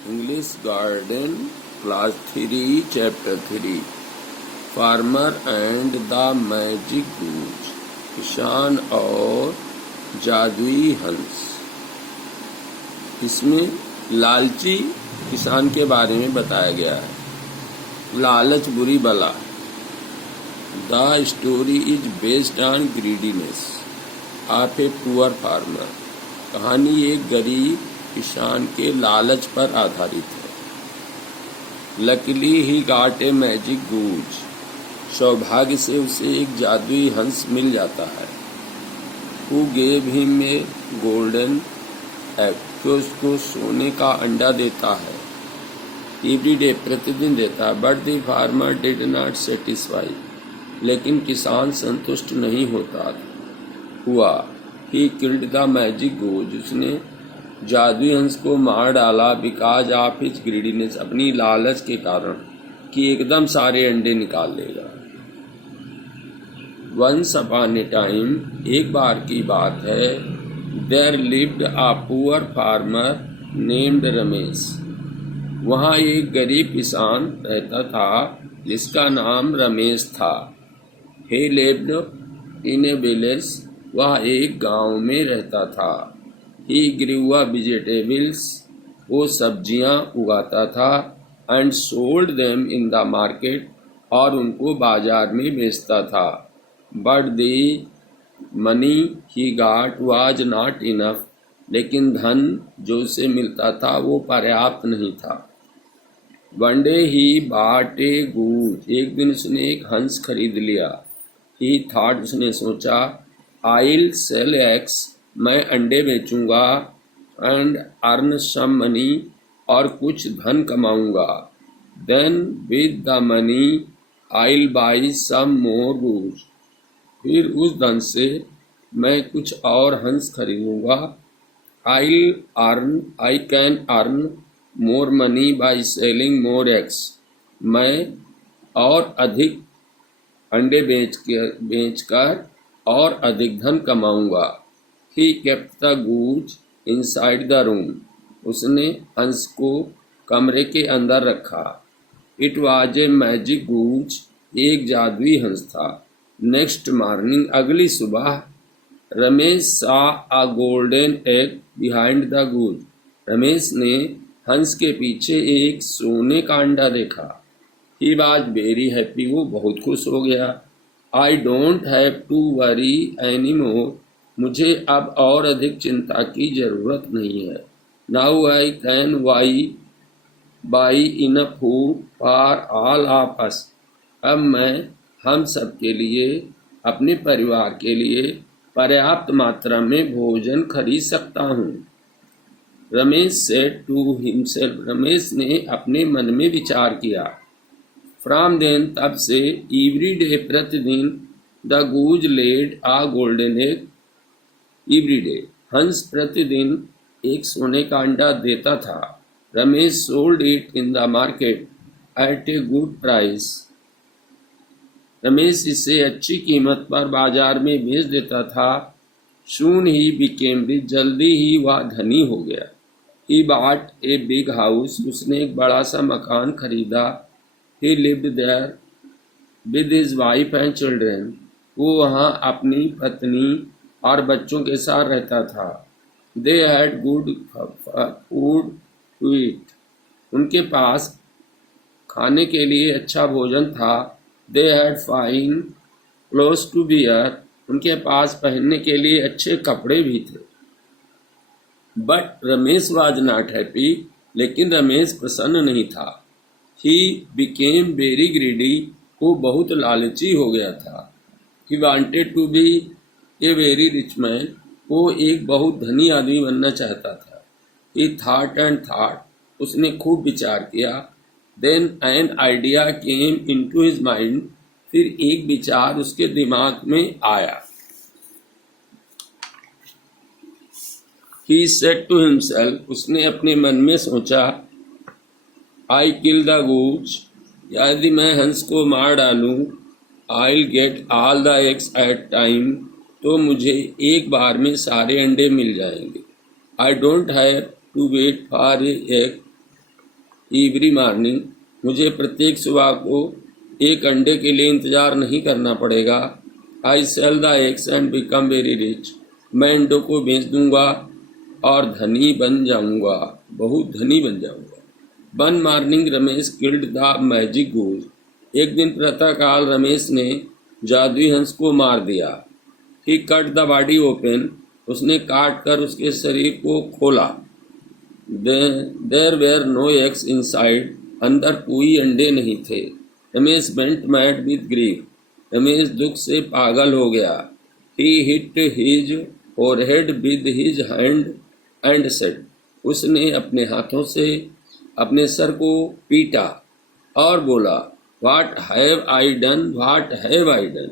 English garden class 3 chapter 3 farmer and the magic goose, किसान और जादुई हंस। इसमें लालची किसान के बारे में बताया गया है। लालच बुरी बला। The story is based on greediness of a poor farmer. कहानी एक गरीब किसान के लालच पर आधारित है। Luckily he got a magic goose. सौभाग्य से उसे एक जादुई हंस मिल जाता है। Who gave him a golden egg, तो उसको सोने का अंडा देता है। एवरी डे, प्रतिदिन देता है। But the farmer did not satisfy, लेकिन किसान संतुष्ट नहीं होता हुआ। ही किल्ड द मैजिक गूज, उसने जादुई हंस को मार डाला। बिकॉज ऑफ हिज ग्रीडीनेस, अपनी लालच के कारण कि एकदम सारे अंडे निकाल लेगा। वंस अपॉन ए टाइम, एक बार की बात है। There lived a poor farmer named Ramesh. वहाँ एक गरीब किसान रहता था जिसका नाम रमेश था। ही लिव्ड इन ए विलेज, वह एक गांव में रहता था। ही ग्रू वेजिटेबल्स, वो सब्जियां उगाता था। And sold them in the market, और उनको बाजार में बेचता था। But the money he got was not enough, लेकिन धन जो उसे मिलता था वो पर्याप्त नहीं था। One day he bought a goose, एक दिन उसने एक हंस खरीद लिया। ही थॉट, उसने सोचा, आइल सेल एग्स, मैं अंडे बेचूंगा। एंड अर्न सम मनी, और कुछ धन कमाऊंगा। Then with the money I'll buy some more goose, फिर उस धन से मैं कुछ और हंस खरीदूंगा। I can earn more money by selling more eggs, मैं और अधिक अंडे बेचकर और अधिक धन कमाऊंगा। He kept the goose inside the room, उसने हंस को कमरे के अंदर रखा। It was a magic goose, एक जादुई हंस था। नेक्स्ट मॉर्निंग, अगली सुबह, Ramesh saw a golden egg behind the goose, Ramesh ने हंस के पीछे एक सोने का अंडा देखा। ही वाज वेरी हैप्पी, वो बहुत खुश हो गया। I don't have to worry any more, मुझे अब और अधिक चिंता की जरूरत नहीं है। Now I can buy enough food for all of us, अब मैं हम सब के लिए, अपने परिवार के लिए पर्याप्त मात्रा में भोजन खरीद सकता हूँ। Ramesh said to himself, Ramesh ने अपने मन में विचार किया। फ्रॉम देन, तब से, एवरी डे, प्रतिदिन, the goose laid a golden egg every day, हंस प्रतिदिन एक सोने का अंडा देता था। Ramesh sold it in the market at a good price, Ramesh इसे अच्छी कीमत पर बाजार में बेच देता था। सून ही बिकेम रिच, जल्दी ही वह धनी हो गया। He bought a big house, उसने एक बड़ा सा मकान खरीदा। He lived there with his wife and children, वो वहाँ अपनी पत्नी और बच्चों के साथ रहता था। They had good food to eat, उनके पास खाने के लिए अच्छा भोजन था। They had fine clothes to wear, उनके पास पहनने के लिए अच्छे कपड़े भी थे। But Ramesh was not happy, लेकिन रमेश प्रसन्न नहीं था। ही बिकेम वेरी ग्रीडी, वो बहुत लालची हो गया था। He wanted to be a very rich man, वो एक बहुत धनी आदमी बनना चाहता था। ही थॉट एंड थॉट, उसने खूब विचार किया। Then an idea came into his mind, फिर एक विचार उसके दिमाग में आया। ही सेड टू हिमसेल्फ, उसने अपने मन में सोचा, आई किल द गूज, यदि मैं हंस को मार डालूं, I get all the eggs at time, तो मुझे एक बार में सारे अंडे मिल जाएंगे। I don't have to wait for a egg, every morning, मुझे प्रत्येक सुबह को एक अंडे के लिए इंतजार नहीं करना पड़ेगा। I sell the eggs and become very rich, मैं अंडों को बेच दूंगा और धनी बन जाऊंगा, बहुत धनी बन जाऊंगा। One morning Ramesh killed the magic goose, एक दिन प्रातःकाल रमेश ने जादुई हंस को मार दिया। He cut the body open, उसने काट कर उसके शरीर को खोला। There were no eggs inside, अंदर कोई अंडे नहीं थे। Ramesh went mad with grief, Ramesh दुख से पागल हो गया। He hit his forehead with his hand and said, उसने अपने हाथों से अपने सर को पीटा और बोला, what have I done, what have I done,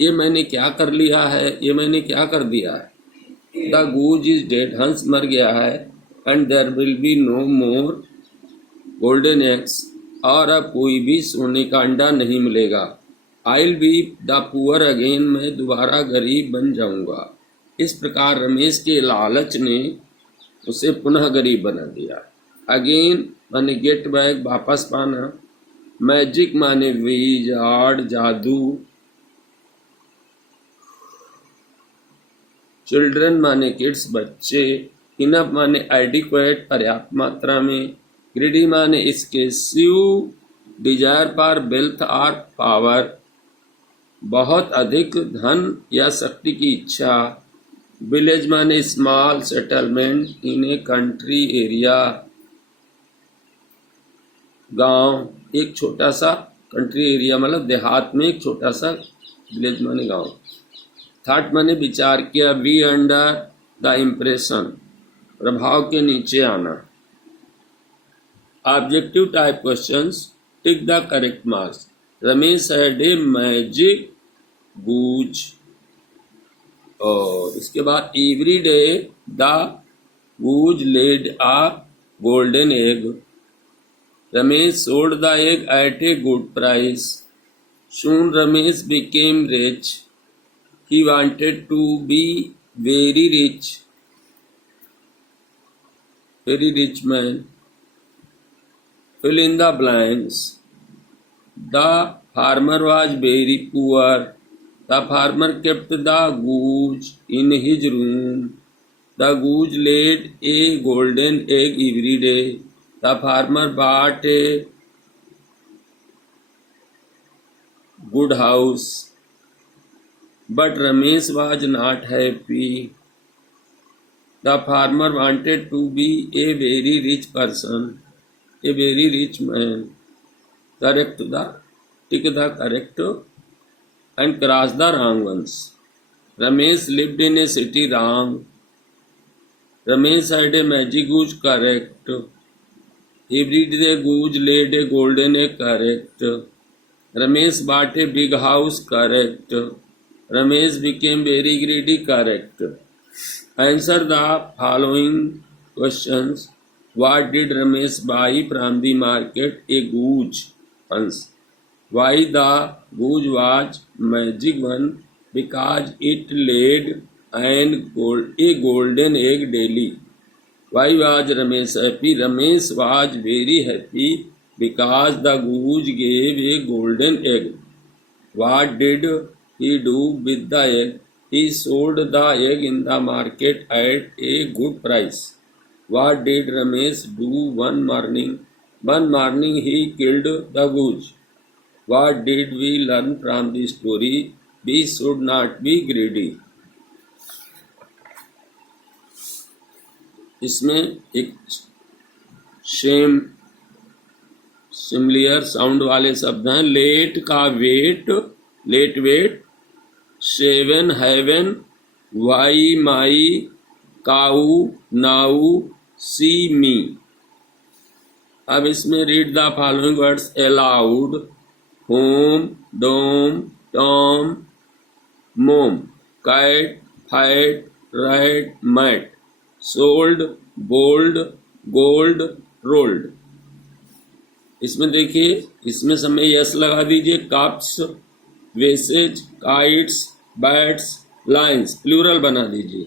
ये मैंने क्या कर लिया है, ये मैंने क्या कर दिया है। द गूज इज डेड, हंस मर गया है। And there will be no more golden eggs, और अब कोई भी सोने का अंडा नहीं मिलेगा। I be the poor again, मैं दोबारा गरीब बन जाऊंगा। इस प्रकार रमेश के लालच ने उसे पुनः गरीब बना दिया। अगेन माने गेट बैक, वापस पाना। मैजिक माने विजार्ड, जादू। चिल्ड्रन माने किड्स, बच्चे। इनफ माने एडिक्वेट, पर्याप्त मात्रा में। ग्रीडी माने एक्सकेसिव, डिजायर फॉर वेल्थ और पावर, बहुत अधिक धन या शक्ति की इच्छा। विलेज माने small settlement in a country area, गांव, एक छोटा सा कंट्री एरिया मतलब देहात में एक छोटा सा विलेज माने गांव। थॉट माने विचार किया। बी अंडर द इम्प्रेशन, प्रभाव के नीचे आना। Objective type questions, tick the correct marks. Ramesh had a magic goose, और इसके बाद every day the goose laid a golden egg. Ramesh sold the egg at a good price. Soon Ramesh became rich. He wanted to be very rich. Very rich man. Fill in the blanks. The farmer was very poor. The farmer kept the goose in his room. The goose laid a golden egg every day. The farmer bought a good house. But Ramesh was not happy. The farmer wanted to be a very rich person, a very rich man. Correct the, tick the correct and cross the wrong ones. Ramesh lived in a city, wrong. Ramesh had a magic goose, correct. Every day goose laid a golden egg, correct. Ramesh bought a big house, correct. Ramesh became very greedy, correct. Answer the following questions. What did Ramesh buy from the market? A goose, once. Why the goose was magic one? Because it laid a golden egg daily. Why was Ramesh happy? Ramesh was very happy because the goose gave a golden egg. What did he do with the egg? He sold the egg in the market at a good price. What did Ramesh do one morning? One morning he killed the goose. What did we learn from the story? We should not be greedy. इसमें एक same similar sound वाले शब्द हैं। Late का wait, late wait. Seven heaven, why my, cow now, see me. अब इसमें read the following words aloud, home, dome, Tom, mom, cat, fight, right, mat, sold, bold, gold, rolled. इसमें देखिए, इसमें समय यस लगा दीजिए। Cups, vases, kites, bats, lines, plural बना दीजिए।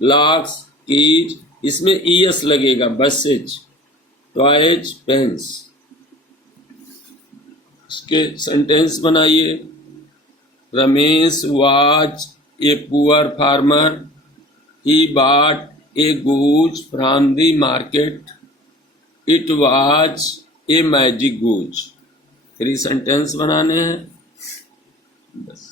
लॉक्स, कीज, इसमें ईएस लगेगा, बसेज। Toys pens. इसके सेंटेंस बनाइए। Ramesh was a poor farmer, he bought a goose from the market, it was a magic goose। 3 sentence बनाने हैं बस।